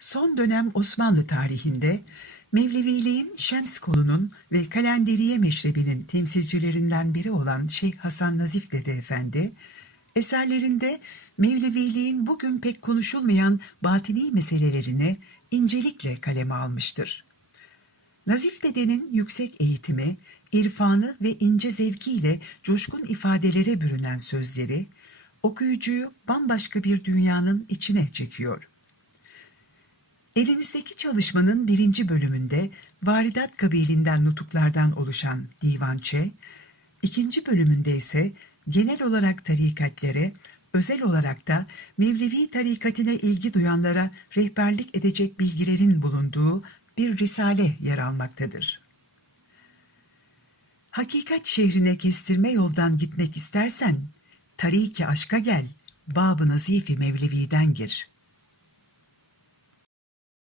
Son dönem Osmanlı tarihinde Mevleviliğin Şems kolunun ve Kalenderiye meşrebinin temsilcilerinden biri olan Şeyh Hasan Nazif Dede Efendi, eserlerinde Mevleviliğin bugün pek konuşulmayan batini meselelerini incelikle kaleme almıştır. Nazif Dede'nin yüksek eğitimi, irfanı ve ince zevkiyle coşkun ifadelere bürünen sözleri, okuyucuyu bambaşka bir dünyanın içine çekiyor. Elinizdeki çalışmanın birinci bölümünde varidat kabilinden nutuklardan oluşan divançe, ikinci bölümünde ise genel olarak tarikatlere, özel olarak da Mevlevi tarikatine ilgi duyanlara rehberlik edecek bilgilerin bulunduğu bir risale yer almaktadır. Hakikat şehrine kestirme yoldan gitmek istersen, tariki aşka gel, Bab-ı Nazifi Mevlevi'den gir.